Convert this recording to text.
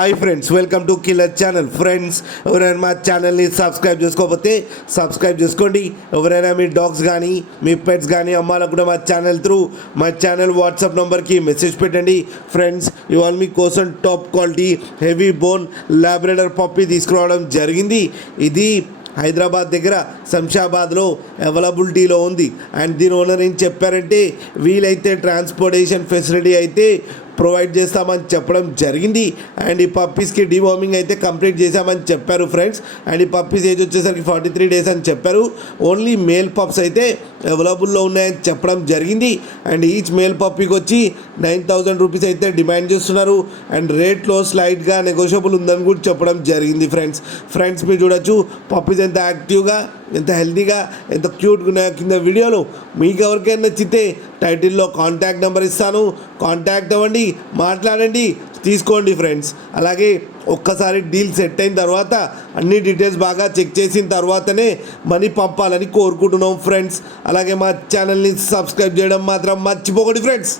Hi friends, welcome to killer channel. Friends, ఎవరైనా మా ఛానల్ని సబ్స్క్రైబ్ చేసుకోకపోతే సబ్స్క్రైబ్ చేసుకోండి. ఎవరైనా మీ డాగ్స్ కానీ మీ పెట్స్ కానీ అమ్మాలనుకుంటే మా ఛానల్ త్రూ మా ఛానల్ వాట్సాప్ నెంబర్కి మెసేజ్ పెట్టండి. ఫ్రెండ్స్, ఇవాళ మీకోసం top quality heavy bone Labrador puppy తీసుకురావడం జరిగింది. ఇది హైదరాబాద్ దగ్గర శంషాబాద్లో అవైలబిలిటీలో ఉంది. అండ్ దీని ఓనర్ ఏం చెప్పారంటే, వీలైతే ట్రాన్స్పోర్టేషన్ ఫెసిలిటీ అయితే ప్రొవైడ్ చేస్తామని చెప్పడం జరిగింది. అండ్ ఈ పప్పీస్కి డివార్మింగ్ అయితే కంప్లీట్ చేశామని చెప్పారు ఫ్రెండ్స్. అండ్ ఈ పప్పీస్ ఏజ్ వచ్చేసరికి 43 days అని చెప్పారు. ఓన్లీ మేల్ పప్స్ అయితే అవైలబుల్లో ఉన్నాయని చెప్పడం జరిగింది. అండ్ ఈచ్ మేల్ పప్పీకి వచ్చి 9,000 రూపీస్ అయితే డిమాండ్ చేస్తున్నారు. అండ్ రేట్లో స్లైట్గా నెగోషియబుల్ ఉందని కూడా చెప్పడం జరిగింది. ఫ్రెండ్స్ మీరు చూడొచ్చు పప్పీస్ ఎంత యాక్టివ్గా, ఎంత హెల్తీగా, ఎంత క్యూట్గా ఉన్నాయో. కింద వీడియోలో మీకు ఎవరికైనా నచ్చితే టైటిల్లో కాంటాక్ట్ నెంబర్ ఇస్తాను, కాంటాక్ట్ అవ్వండి, మాట్లాడండి, తీసుకోండి ఫ్రెండ్స్. అలాగే ఒక్కసారి డీల్ సెట్ అయిన తర్వాత అన్ని డీటెయిల్స్ బాగా చెక్ చేసిన తర్వాతనే మనీ పంపాలని కోరుకుంటున్నాం ఫ్రెండ్స్. అలాగే మా ఛానల్ని సబ్స్క్రైబ్ చేయడం మాత్రం మర్చిపోకండి ఫ్రెండ్స్.